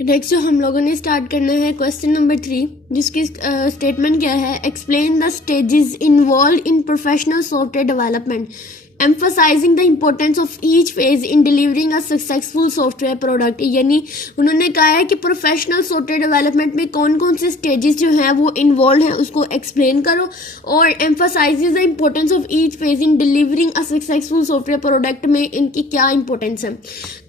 Next जो हम लोगों ने स्टार्ट करना है क्वेश्चन नंबर 3, जिसकी स्टेटमेंट क्या है, explain the stages involve in professional software development emphasizing the importance of each phase in delivering a successful software product। यानी उन्होंने कहा है कि प्रोफेशनल सॉफ्टवेयर डेवलपमेंट में कौन कौन से स्टेजेस जो हैं वो इन्वॉल्व हैं उसको एक्सप्लेन करो, और emphasizes the importance of each phase in delivering a successful software product में इनकी क्या इंपॉर्टेंस है।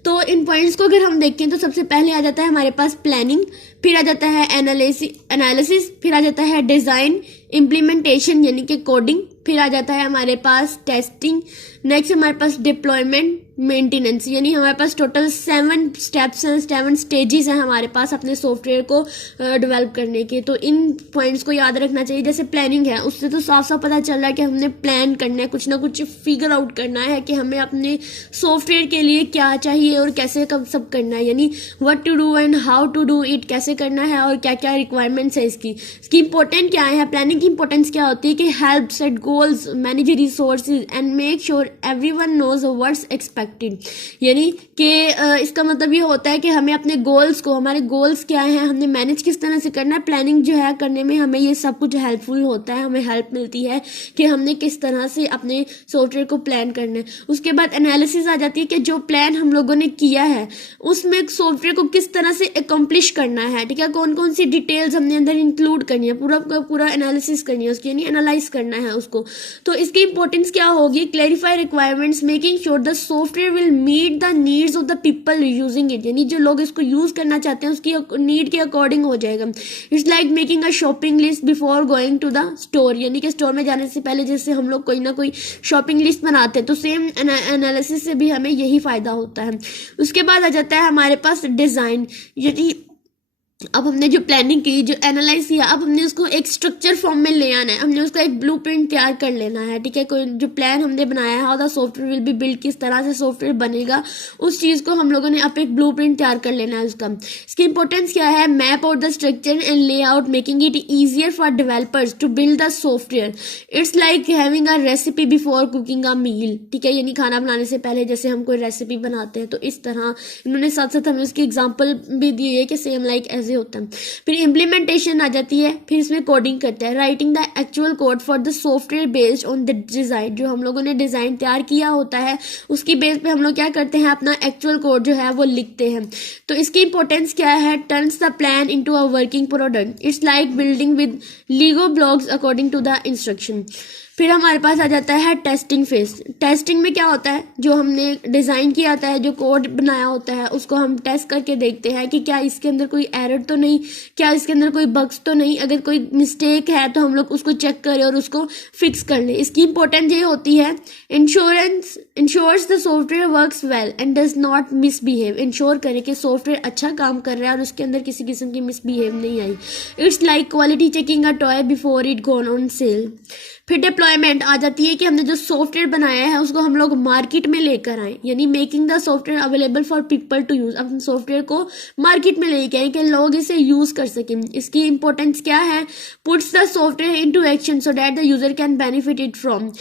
तो इन पॉइंट्स को अगर हम देखें तो सबसे पहले आ जाता है हमारे पास प्लानिंग, फिर आ जाता है एनालिसिस, फिर आ जाता है डिज़ाइन, इम्प्लीमेंटेशन यानी कि कोडिंग, फिर आ जाता है हमारे पास टेस्टिंग, नेक्स्ट हमारे पास डिप्लॉयमेंट, मेंटेनेंस। यानी हमारे पास टोटल 7 स्टेप्स हैं, 7 स्टेजेस हैं हमारे पास अपने सॉफ्टवेयर को डेवलप करने के। तो इन पॉइंट्स को याद रखना चाहिए। जैसे प्लानिंग है, उससे तो साफ साफ पता चल रहा है कि हमने प्लान करना है, कुछ ना कुछ फिगर आउट करना है कि हमें अपने सॉफ्टवेयर के लिए क्या चाहिए और कैसे कब सब करना है, यानी what to do and how to do it, कैसे करना है और क्या क्या रिक्वायरमेंट्स है इसकी इंपॉर्टेंट क्या है। प्लानिंग की इंपॉर्टेंस क्या होती है कि help set goals, manage resources and make sure everyone knows what's expected. यानी कि इसका मतलब ये होता है कि हमें अपने गोल्स को, हमारे गोल्स क्या हैं, हमने मैनेज किस तरह से करना है। प्लानिंग जो है करने में हमें ये सब कुछ हेल्पफुल होता है, हमें हेल्प मिलती है कि हमने किस तरह से अपने सॉफ्टवेयर को प्लान करना है। उसके बाद एनालिसिस आ जाती है कि जो प्लान हम लोगों ने किया है उसमें सॉफ्टवेयर को किस तरह से अकम्प्लिश करना है, ठीक है, कौन कौन सी डिटेल्स हमने अंदर इंक्लूड करनी है, पूरा एनालिसिस करनी है उसकी, यानी एनालाइज करना है उसको। तो इसकी इंपॉर्टेंस क्या होगी, clarify requirements, making sure the software will meet the needs of the people using it. यानी जो लोग इसको यूज करना चाहते हैं उसकी नीड के अकॉर्डिंग हो जाएगा। It's like making a shopping list before going to the store. यानी कि स्टोर में जाने से पहले जैसे हम लोग कोई ना कोई शॉपिंग लिस्ट बनाते हैं, तो सेम एनालिसिस से भी हमें यही फायदा होता है। उसके बाद आ जाता है हमारे पास डिजाइन। यदि अब हमने जो प्लानिंग की, जो एनालाइज किया, अब हमने उसको एक स्ट्रक्चर फॉर्म में ले आना है, हमने उसका एक ब्लूप्रिंट तैयार कर लेना है, ठीक है। कोई जो प्लान हमने बनाया है, how the software will be build, किस तरह से सॉफ्टवेयर बनेगा, उस चीज़ को हम लोगों ने अब एक ब्लूप्रिंट तैयार कर लेना है उसका। इसकी इंपॉर्टेंस क्या है, map out the structure and lay out, making it easier for developers to build the software. It's like having a recipe before cooking a meal, ठीक है। यानी खाना बनाने से पहले जैसे हम कोई रेसिपी बनाते हैं, तो इस तरह इन्होंने साथ साथ हमें उसकी एग्जाम्पल भी दी है कि सेम लाइक ऐसे होता है। फिर इम्प्लीमेंटेशन आ जाती है, फिर इसमें कोडिंग करते हैं, writing the actual code for the software based on the design. जो हम लोगों ने डिजाइन तैयार किया होता है उसकी बेस पे हम लोग क्या करते हैं, अपना एक्चुअल कोड जो है वो लिखते हैं। तो इसकी इंपॉर्टेंस क्या है, turns the plan into a working product. It's like building with Lego blocks according to the instruction. फिर हमारे पास आ जाता है टेस्टिंग फेज। टेस्टिंग में क्या होता है, जो हमने डिज़ाइन किया होता है, जो कोड बनाया होता है, उसको हम टेस्ट करके देखते हैं कि क्या इसके अंदर कोई एरर तो नहीं, क्या इसके अंदर कोई बग्स तो नहीं। अगर कोई मिस्टेक है तो हम लोग उसको चेक करें और उसको फिक्स कर लें। इसकी इंपॉर्टेंस ये होती है, ensures the software works well and does not misbehave. Ensure करें कि सॉफ्टवेयर अच्छा काम कर रहा है और उसके अंदर किसी किस्म की मिसबिहेव नहीं आई। It's like quality checking a toy before it gone on sale. फिर डिप्लॉयमेंट आ जाती है कि हमने जो सॉफ्टवेयर बनाया है उसको हम लोग मार्केट में लेकर आए, यानी making the software available for people to use. अब हम सॉफ्टवेयर को मार्केट में लेके आए कि लोग इसे यूज कर सकें। इसकी इंपॉर्टेंस क्या है, puts the software into action so that the user can benefit it from.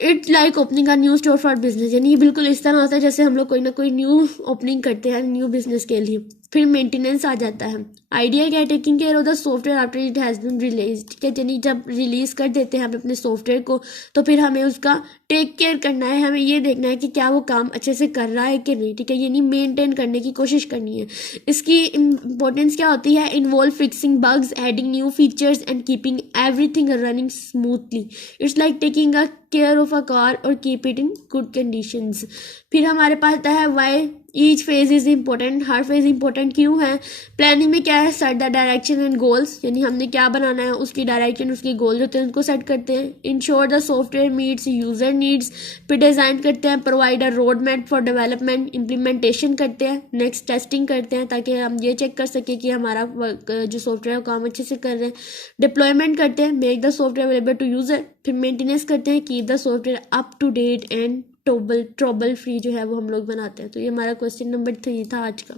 It's like opening a new store for business. यानी ये बिल्कुल इस तरह होता है जैसे हम लोग कोई ना कोई न्यू ओपनिंग करते हैं न्यू बिजनेस के लिए। फिर मेंटेनेंस आ जाता है, आइडिया क्या, taking care of the software after it has been release, ठीक है। यानी जब रिलीज कर देते हैं हम अपने सॉफ्टवेयर को तो फिर हमें उसका टेक केयर करना है, हमें ये देखना है कि क्या वो काम अच्छे से कर रहा है कि नहीं, ठीक है। यानी मेंटेन करने की कोशिश करनी है। इसकी इंपॉर्टेंस क्या होती है, involve fixing bugs, adding new features and keeping everything running smoothly. It's like taking a care of a car और keep it in good conditions. फिर हमारे पास आता है why each phase is important. हर फेज इंपॉर्टेंट क्यों है, planning में क्या है, set the direction and goals. यानी हमने क्या बनाना है उसकी डायरेक्शन, उसके गोल होते हैं उनको सेट करते हैं। Ensure the software meets user needs. फिर डिजाइन करते हैं, provide a road map for development. Implementation करते हैं, नेक्स्ट टेस्टिंग करते हैं ताकि हम ये चेक कर सके कि हमारा जो सॉफ्टवेयर काम अच्छे से कर रहे हैं। डिप्लॉयमेंट करते हैं, make the software available to user. फिर मेंटेनेंस करते हैं, keep the software up to date and trouble free जो है वो हम लोग बनाते हैं। तो ये हमारा क्वेश्चन नंबर 3 था आज का।